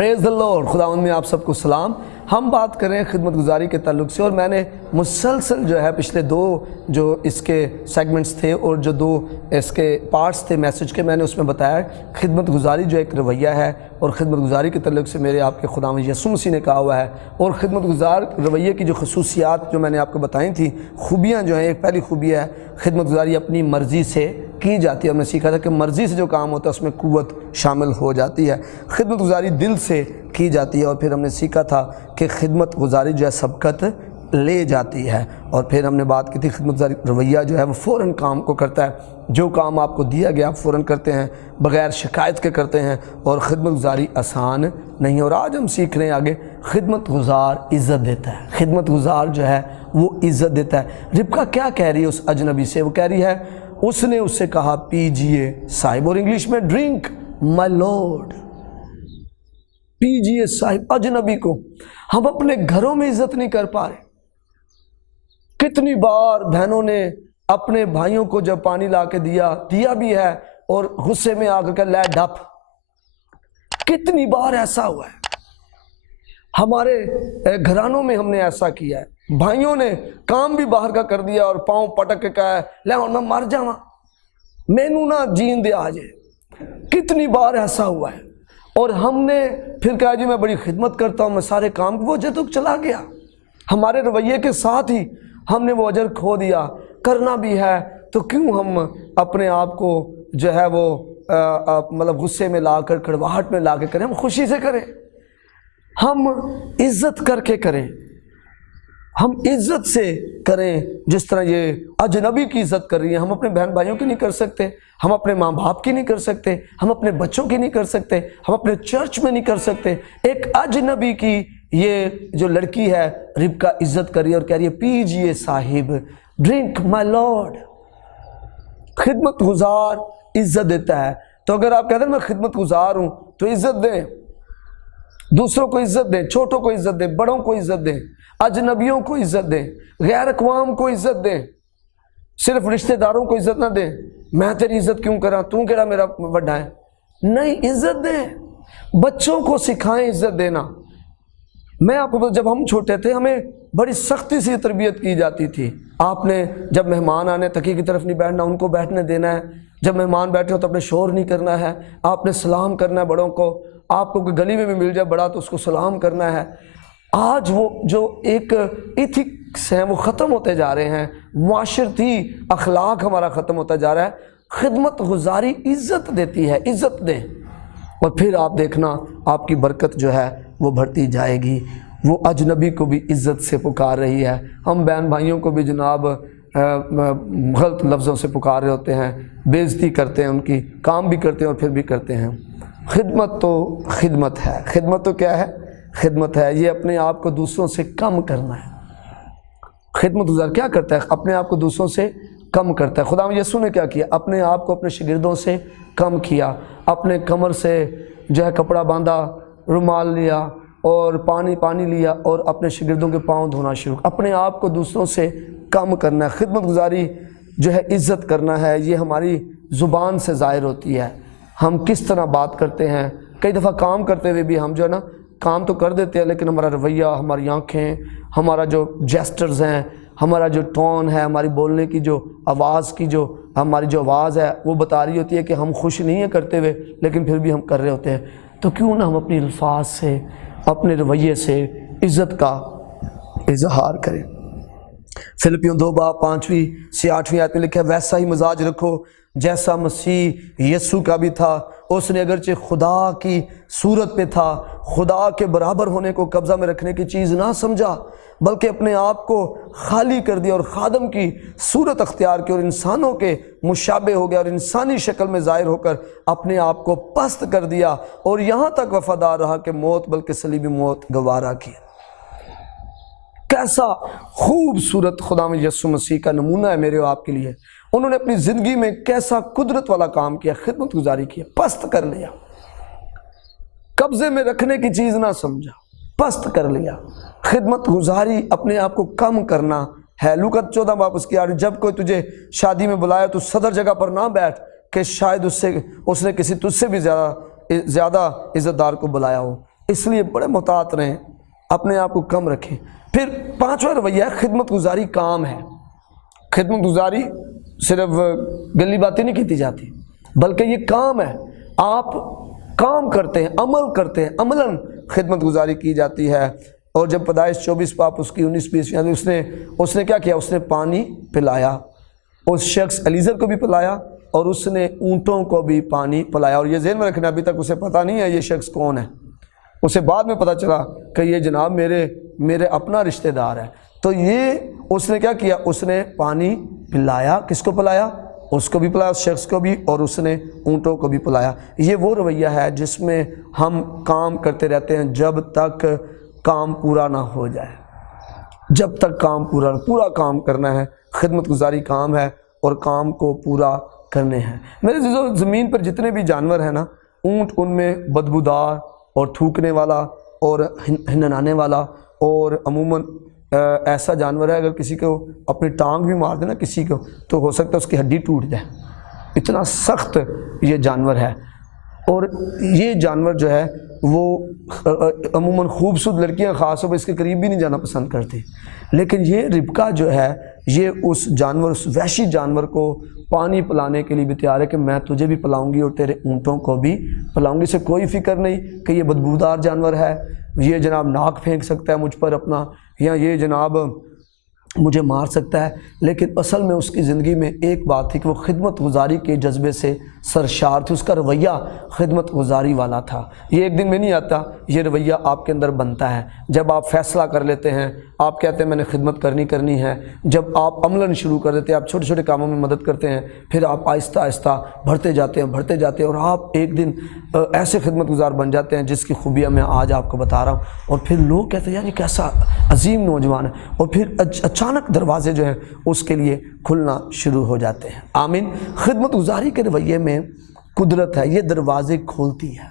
پریز دی lord. خداوند میں آپ سب کو سلام. ہم بات کر رہے ہیں خدمت گزاری کے تعلق سے، اور میں نے مسلسل جو ہے پچھلے دو جو اس کے سیگمنٹس تھے اور جو دو اس کے پارٹس تھے میسج کے، میں نے اس میں بتایا خدمت گزاری جو ایک رویہ ہے، اور خدمت گزاری کے تعلق سے میرے آپ کے خداوند یسوع مسیح نے کہا ہوا ہے، اور خدمت گزار رویے کی جو خصوصیات جو میں نے آپ کو بتائی تھیں، خوبیاں جو ہیں، ایک پہلی خوبی ہے خدمت گزاری اپنی مرضی سے کی جاتی ہے. ہم نے سیکھا تھا کہ مرضی سے جو کام ہوتا ہے اس میں قوت شامل ہو جاتی ہے. خدمت گزاری دل سے کی جاتی ہے، اور پھر ہم نے سیکھا تھا کہ خدمت گزاری جو ہے سبقت لے جاتی ہے. اور پھر ہم نے بات کی تھی خدمت گزاری رویہ جو ہے وہ فوراً کام کو کرتا ہے. جو کام آپ کو دیا گیا آپ فوراً کرتے ہیں، بغیر شکایت کے کرتے ہیں، اور خدمت گزاری آسان نہیں ہے. اور آج ہم سیکھ رہے ہیں آگے خدمت گزار عزت دیتا ہے. خدمت گزار جو ہے وہ عزت دیتا ہے. ربکا کیا کہہ رہی ہے اس اجنبی سے؟ وہ کہہ رہی ہے اس نے اس سے کہا پیجئے صاحب، اور انگلش میں ڈرنک مائی لارڈ. پیجئے صاحب. اجنبی کو ہم اپنے گھروں میں عزت نہیں کر پا رہے. کتنی بار بہنوں نے اپنے بھائیوں کو جب پانی لا کے دیا بھی ہے، اور غصے میں آ کر لے ڈپ. کتنی بار ایسا ہوا ہے ہمارے گھرانوں میں، ہم نے ایسا کیا ہے. بھائیوں نے کام بھی باہر کا کر دیا اور پاؤں پٹک کے کہا ہے لے ہن میں مر جاواں، مینوں نہ جین دے آ جائے. کتنی بار ایسا ہوا ہے. اور ہم نے پھر کہا جی میں بڑی خدمت کرتا ہوں، میں سارے کام، وہ اجر تو چلا گیا. ہمارے رویے کے ساتھ ہی ہم نے وہ اجر کھو دیا. کرنا بھی ہے تو کیوں ہم اپنے آپ کو جو ہے وہ مطلب غصے میں لا کر، کڑواہٹ میں لا کے کریں؟ ہم خوشی سے کریں، ہم عزت کر کے کریں، ہم عزت سے کریں. جس طرح یہ اجنبی کی عزت کر رہی ہیں، ہم اپنے بہن بھائیوں کی نہیں کر سکتے، ہم اپنے ماں باپ کی نہیں کر سکتے، ہم اپنے بچوں کی نہیں کر سکتے، ہم اپنے چرچ میں نہیں کر سکتے. ایک اجنبی کی یہ جو لڑکی ہے ربکا عزت کر رہی ہے، اور کہہ رہی ہے پیجئے صاحب ڈرنک مائی لارڈ. خدمت گزار عزت دیتا ہے. تو اگر آپ کہتے ہیں میں خدمت گزار ہوں تو عزت دیں، دوسروں کو عزت دیں، چھوٹوں کو عزت دیں، بڑوں کو عزت دیں، اجنبیوں کو عزت دیں، غیر اقوام کو عزت دیں. صرف رشتہ داروں کو عزت نہ دیں. میں تیری عزت کیوں کرا، تو کیڑا میرا بڑا ہے؟ نہیں، عزت دیں. بچوں کو سکھائیں عزت دینا. میں آپ کو جب ہم چھوٹے تھے ہمیں بڑی سختی سے تربیت کی جاتی تھی. آپ نے جب مہمان آنے تکیے کی طرف نہیں بیٹھنا، ان کو بیٹھنے دینا ہے. جب مہمان بیٹھے ہو تو اپنے شور نہیں کرنا ہے. آپ نے سلام کرنا ہے بڑوں کو. آپ کو کوئی گلی میں بھی مل جائے بڑا تو اس کو سلام کرنا ہے. آج وہ جو ایک ایتھکس ہیں وہ ختم ہوتے جا رہے ہیں. معاشرتی اخلاق ہمارا ختم ہوتا جا رہا ہے. خدمت گزاری عزت دیتی ہے. عزت دیں، اور پھر آپ دیکھنا آپ کی برکت جو ہے وہ بڑھتی جائے گی. وہ اجنبی کو بھی عزت سے پکار رہی ہے. ہم بہن بھائیوں کو بھی جناب غلط لفظوں سے پکار رہے ہوتے ہیں، بے عزتی کرتے ہیں، ان کی کام بھی کرتے ہیں اور پھر بھی کرتے ہیں. خدمت تو خدمت ہے. خدمت تو کیا ہے؟ خدمت ہے. یہ اپنے آپ کو دوسروں سے کم کرنا ہے. خدمت گزار کیا کرتا ہے؟ اپنے آپ کو دوسروں سے کم کرتا ہے. خدا یسوع نے کیا کیا؟ اپنے آپ کو اپنے شاگردوں سے کم کیا. اپنے کمر سے جو ہے کپڑا باندھا، رومال لیا اور پانی لیا، اور اپنے شاگردوں کے پاؤں دھونا شروع. اپنے آپ کو دوسروں سے کم کرنا ہے. خدمت گزاری جو ہے عزت کرنا ہے. یہ ہماری زبان سے ظاہر ہوتی ہے. ہم کس طرح بات کرتے ہیں. کئی دفعہ کام کرتے ہوئے بھی ہم جو ہے نا کام تو کر دیتے ہیں، لیکن ہمارا رویہ، ہماری آنکھیں، ہمارا جو جیسٹرز ہیں، ہمارا جو ٹون ہے، ہماری بولنے کی جو آواز کی جو ہماری جو آواز ہے وہ بتا رہی ہوتی ہے کہ ہم خوش نہیں ہیں کرتے ہوئے، لیکن پھر بھی ہم کر رہے ہوتے ہیں. تو کیوں نہ ہم اپنی الفاظ سے، اپنے رویے سے عزت کا اظہار کریں. فلپیوں 2:5-8 آیت میں لکھا ہے ویسا ہی مزاج رکھو جیسا مسیح یسوع کا بھی تھا. اس نے اگرچہ خدا کی صورت پہ تھا، خدا کے برابر ہونے کو قبضہ میں رکھنے کی چیز نہ سمجھا، بلکہ اپنے آپ کو خالی کر دیا اور خادم کی صورت اختیار کی، اور انسانوں کے مشابہ ہو گیا، اور انسانی شکل میں ظاہر ہو کر اپنے آپ کو پست کر دیا، اور یہاں تک وفادار رہا کہ موت، بلکہ صلیبی موت گوارا کی. کیسا خوبصورت خدا یسوع مسیح کا نمونہ ہے میرے اور آپ کے لیے. انہوں نے اپنی زندگی میں کیسا قدرت والا کام کیا، خدمت گزاری کی، پست کر لیا. قبضے میں رکھنے کی چیز نہ سمجھا، پست کر لیا. خدمت گزاری اپنے آپ کو کم کرنا ہے. لوکا 14:8 جب کوئی تجھے شادی میں بلایا تو صدر جگہ پر نہ بیٹھ کہ شاید اس نے کسی تجھ سے بھی زیادہ عزت دار کو بلایا ہو. اس لیے بڑے محتاط رہیں، اپنے آپ کو کم رکھیں۔ پھر پانچواں رویہ ہے خدمت گزاری کام ہے۔ خدمت گزاری صرف گلی باتیں نہیں کی جاتی، بلکہ یہ کام ہے، آپ کام کرتے ہیں، عمل کرتے ہیں، عملاً خدمت گزاری کی جاتی ہے۔ اور جب پیدائش 24 پاپ اس کی 19-20 یعنی اس نے کیا کیا؟ اس نے پانی پلایا، اس شخص الیزر کو بھی پلایا اور اس نے اونٹوں کو بھی پانی پلایا۔ اور یہ ذہن میں رکھنا، ابھی تک اسے پتہ نہیں ہے یہ شخص کون ہے، اسے بعد میں پتہ چلا کہ یہ جناب میرے اپنا رشتہ دار ہے۔ تو یہ اس نے کیا کیا؟ اس نے پانی پلایا۔ کس کو پلایا؟ اس کو بھی پلایا، اس شخص کو بھی، اور اس نے اونٹوں کو بھی پلایا۔ یہ وہ رویہ ہے جس میں ہم کام کرتے رہتے ہیں جب تک کام پورا نہ ہو جائے، جب تک کام پورا کام کرنا ہے۔ خدمت گزاری کام ہے اور کام کو پورا کرنے ہیں۔ میرے عزیزو، زمین پر جتنے بھی جانور ہیں نا، اونٹ ان میں بدبودار اور تھوکنے والا اور ہننانے والا، اور عموماً ایسا جانور ہے اگر کسی کو اپنی ٹانگ بھی مار دے نا کسی کو، تو ہو سکتا ہے اس کی ہڈی ٹوٹ جائے، اتنا سخت یہ جانور ہے۔ اور یہ جانور جو ہے وہ عموماً خوبصورت لڑکیاں خاص طور پر اس کے قریب بھی نہیں جانا پسند کرتی، لیکن یہ ربکا جو ہے یہ اس وحشی جانور کو پانی پلانے کے لیے بھی تیار ہے کہ میں تجھے بھی پلاؤں گی اور تیرے اونٹوں کو بھی پلاؤں گی۔ اسے کوئی فکر نہیں کہ یہ بدبودار جانور ہے، یہ جناب ناک پھینک سکتا ہے مجھ پر اپنا، یا یہ جناب مجھے مار سکتا ہے، لیکن اصل میں اس کی زندگی میں ایک بات تھی کہ وہ خدمت گزاری کے جذبے سے سرشار تھی، اس کا رویہ خدمت گزاری والا تھا۔ یہ ایک دن میں نہیں آتا، یہ رویہ آپ کے اندر بنتا ہے جب آپ فیصلہ کر لیتے ہیں، آپ کہتے ہیں میں نے خدمت کرنی ہے، جب آپ عملاً شروع کر دیتے ہیں، آپ چھوٹے چھوٹے کاموں میں مدد کرتے ہیں، پھر آپ آہستہ آہستہ بڑھتے جاتے ہیں اور آپ ایک دن ایسے خدمت گزار بن جاتے ہیں جس کی خوبیاں میں آج آپ کو بتا رہا ہوں۔ اور پھر لوگ کہتے ہیں یار یہ کیسا عظیم نوجوان ہے، اور پھر اچانک دروازے جو ہیں اس کے لیے کھلنا شروع ہو جاتے ہیں۔ آمین۔ خدمت گزاری کے رویے میں قدرت ہے، یہ دروازے کھولتی ہے،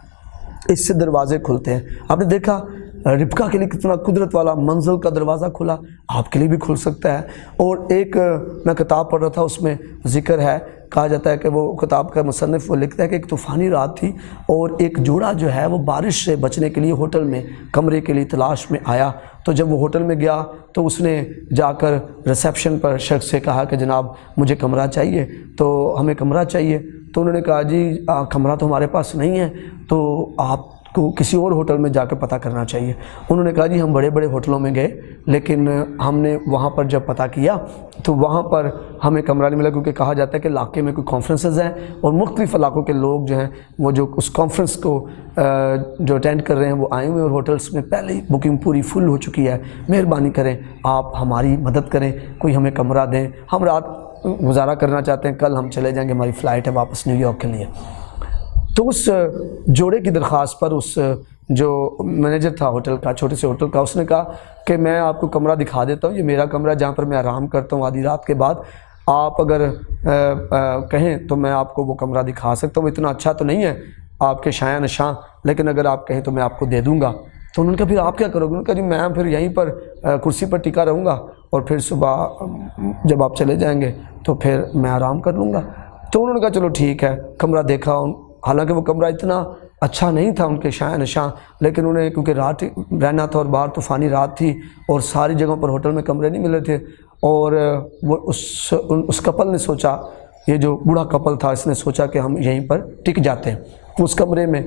اس سے دروازے کھلتے ہیں۔ آپ نے دیکھا ربکا کے لیے کتنا قدرت والا منزل کا دروازہ کھلا، آپ کے لیے بھی کھل سکتا ہے۔ اور ایک میں کتاب پڑھ رہا تھا، اس میں ذکر ہے، کہا جاتا ہے کہ وہ کتاب کا مصنف وہ لکھتا ہے کہ ایک طوفانی رات تھی اور ایک جوڑا جو ہے وہ بارش سے بچنے کے لیے ہوٹل میں کمرے کے لیے تلاش میں آیا۔ تو جب وہ ہوٹل میں گیا تو اس نے جا کر ریسیپشن پر شخص سے کہا کہ جناب مجھے کمرہ چاہیے، تو ہمیں کمرہ چاہیے۔ تو انہوں نے کہا جی کمرہ تو ہمارے پاس نہیں ہے، تو آپ کو کسی اور ہوٹل میں جا کے پتہ کرنا چاہیے۔ انہوں نے کہا جی ہم بڑے بڑے ہوٹلوں میں گئے، لیکن ہم نے وہاں پر جب پتہ کیا تو وہاں پر ہمیں کمرہ نہیں ملا، کیونکہ کہا جاتا ہے کہ علاقے میں کوئی کانفرنسز ہیں اور مختلف علاقوں کے لوگ جو ہیں وہ جو اس کانفرنس کو جو اٹینڈ کر رہے ہیں وہ آئے ہوئے، اور ہوٹلس میں پہلے ہی بکنگ پوری فل ہو چکی ہے۔ مہربانی کریں آپ ہماری مدد کریں، کوئی ہمیں کمرہ دیں، ہم رات گزارا کرنا چاہتے ہیں، کل ہم چلے جائیں گے، ہماری فلائٹ ہے واپس نیو یارک کے لیے۔ تو اس جوڑے کی درخواست پر اس جو مینیجر تھا ہوٹل کا، چھوٹے سے ہوٹل کا، اس نے کہا کہ میں آپ کو کمرہ دکھا دیتا ہوں، یہ میرا کمرہ جہاں پر میں آرام کرتا ہوں آدھی رات کے بعد، آپ اگر کہیں تو میں آپ کو وہ کمرہ دکھا سکتا ہوں، اتنا اچھا تو نہیں ہے آپ کے شایان نشاں، لیکن اگر آپ کہیں تو میں آپ کو دے دوں گا۔ تو انہوں نے کہا پھر آپ کیا کرو گے؟ انہوں نے کہا جی میں پھر یہیں پر کرسی پر ٹکا رہوں گا، اور پھر صبح جب آپ چلے جائیں گے تو پھر میں آرام کر لوں گا۔ تو انہوں نے کہا چلو ٹھیک ہے، کمرہ دیکھا، حالانکہ وہ کمرہ اتنا اچھا نہیں تھا ان کے شایان نشاں، لیکن انہیں کیونکہ رات رہنا تھا اور باہر طوفانی رات تھی اور ساری جگہوں پر ہوٹل میں کمرے نہیں مل رہے تھے، اور وہ اس کپل نے سوچا، یہ جو بوڑھا کپل تھا اس نے سوچا کہ ہم یہیں پر ٹک جاتے ہیں۔ اس کمرے میں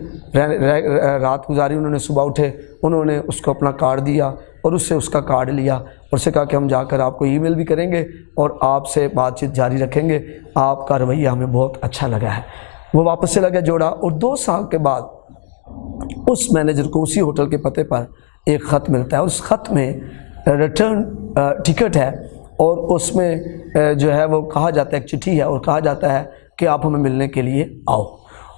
رات گزاری، انہوں نے صبح اٹھے، انہوں نے اس کو اپنا کارڈ دیا اور اس سے اس کا کارڈ لیا اور اسے کہا کہ ہم جا کر آپ کو ای میل بھی کریں گے اور آپ سے بات چیت جاری رکھیں گے، آپ کا رویہ ہمیں بہت اچھا لگا ہے۔ وہ واپس چلا گیا جوڑا، اور 2 سال کے بعد اس مینیجر کو اسی ہوٹل کے پتے پر ایک خط ملتا ہے، اور اس خط میں ریٹرن ٹکٹ ہے، اور اس میں جو ہے وہ کہا جاتا ہے، ایک چٹھی ہے اور کہا جاتا ہے کہ آپ ہمیں ملنے کے لیے آؤ۔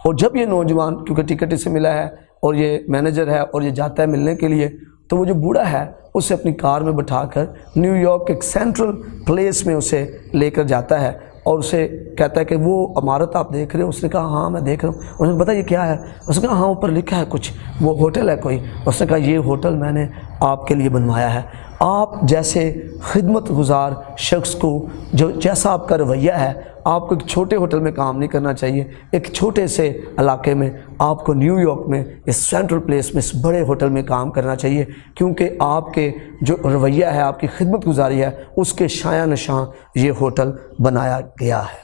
اور جب یہ نوجوان، کیونکہ ٹکٹ اسے ملا ہے اور یہ مینیجر ہے اور یہ جاتا ہے ملنے کے لیے، تو وہ جو بوڑھا ہے اسے اپنی کار میں بٹھا کر نیو یارک ایک سینٹرل پلیس میں اسے لے کر جاتا ہے اور اسے کہتا ہے کہ وہ عمارت آپ دیکھ رہے ہو؟ اس نے کہا ہاں میں دیکھ رہا ہوں۔ اس نے بتایا یہ کیا ہے؟ اس نے کہا ہاں اوپر لکھا ہے کچھ، وہ ہوٹل ہے کوئی۔ اس نے کہا یہ ہوٹل میں نے آپ کے لیے بنوایا ہے۔ آپ جیسے خدمت گزار شخص کو جو جیسا آپ کا رویہ ہے، آپ کو ایک چھوٹے ہوٹل میں کام نہیں کرنا چاہیے، ایک چھوٹے سے علاقے میں آپ کو نیو یارک میں اس سینٹرل پلیس میں اس بڑے ہوٹل میں کام کرنا چاہیے، کیونکہ آپ کے جو رویہ ہے، آپ کی خدمت گزاری ہے، اس کے شایان نشان یہ ہوٹل بنایا گیا ہے۔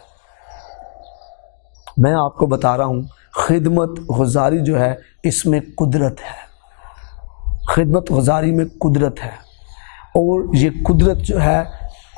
میں آپ کو بتا رہا ہوں، خدمت گزاری جو ہے اس میں قدرت ہے، خدمت گزاری میں قدرت ہے، اور یہ قدرت جو ہے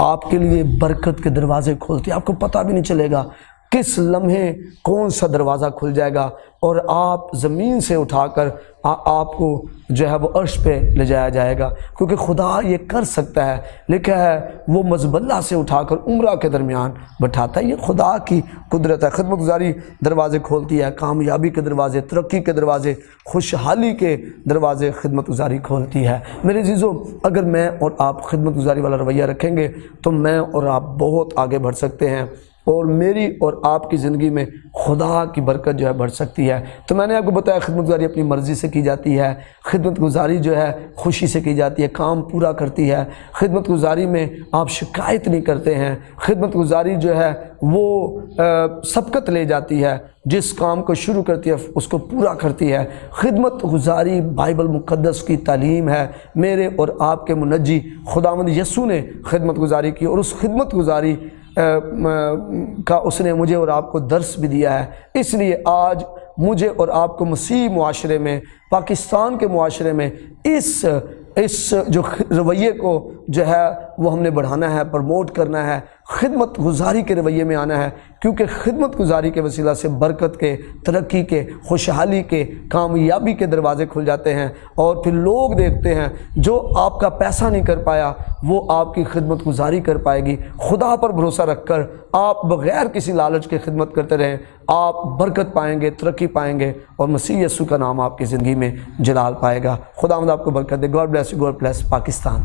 آپ کے لیے برکت کے دروازے کھولتی ہے۔ آپ کو پتہ بھی نہیں چلے گا کس لمحے کون سا دروازہ کھل جائے گا، اور آپ زمین سے اٹھا کر آپ کو جو ہے وہ عرش پہ لے جایا جائے گا، کیونکہ خدا یہ کر سکتا ہے۔ لکھا ہے وہ مزبلہ سے اٹھا کر عمرہ کے درمیان بٹھاتا ہے۔ یہ خدا کی قدرت ہے۔ خدمت گزاری دروازے کھولتی ہے، کامیابی کے دروازے، ترقی کے دروازے، خوشحالی کے دروازے خدمت گزاری کھولتی ہے۔ میرے عزیزو، اگر میں اور آپ خدمت گزاری والا رویہ رکھیں گے تو میں اور آپ بہت آگے بڑھ سکتے ہیں، اور میری اور آپ کی زندگی میں خدا کی برکت جو ہے بڑھ سکتی ہے۔ تو میں نے آپ کو بتایا خدمت گزاری اپنی مرضی سے کی جاتی ہے، خدمت گزاری جو ہے خوشی سے کی جاتی ہے، کام پورا کرتی ہے، خدمت گزاری میں آپ شکایت نہیں کرتے ہیں، خدمت گزاری جو ہے وہ سبقت لے جاتی ہے، جس کام کو شروع کرتی ہے اس کو پورا کرتی ہے۔ خدمت گزاری بائبل مقدس کی تعلیم ہے۔ میرے اور آپ کے منجی خداوند یسوع نے خدمت گزاری کی، اور اس خدمت گزاری کا اس نے مجھے اور آپ کو درس بھی دیا ہے۔ اس لیے آج مجھے اور آپ کو مسیح معاشرے میں، پاکستان کے معاشرے میں اس جو رویے کو جو ہے وہ ہم نے بڑھانا ہے، پروموٹ کرنا ہے، خدمت گزاری کے رویے میں آنا ہے، کیونکہ خدمت گزاری کے وسیلہ سے برکت کے، ترقی کے، خوشحالی کے، کامیابی کے دروازے کھل جاتے ہیں، اور پھر لوگ دیکھتے ہیں جو آپ کا پیسہ نہیں کر پایا وہ آپ کی خدمت گزاری کر پائے گی۔ خدا پر بھروسہ رکھ کر آپ بغیر کسی لالچ کے خدمت کرتے رہیں، آپ برکت پائیں گے، ترقی پائیں گے، اور مسیح یسوع کا نام آپ کی زندگی میں جلال پائے گا۔ خداوند آپ کو برکت دے۔ God bless you, God bless Pakistan.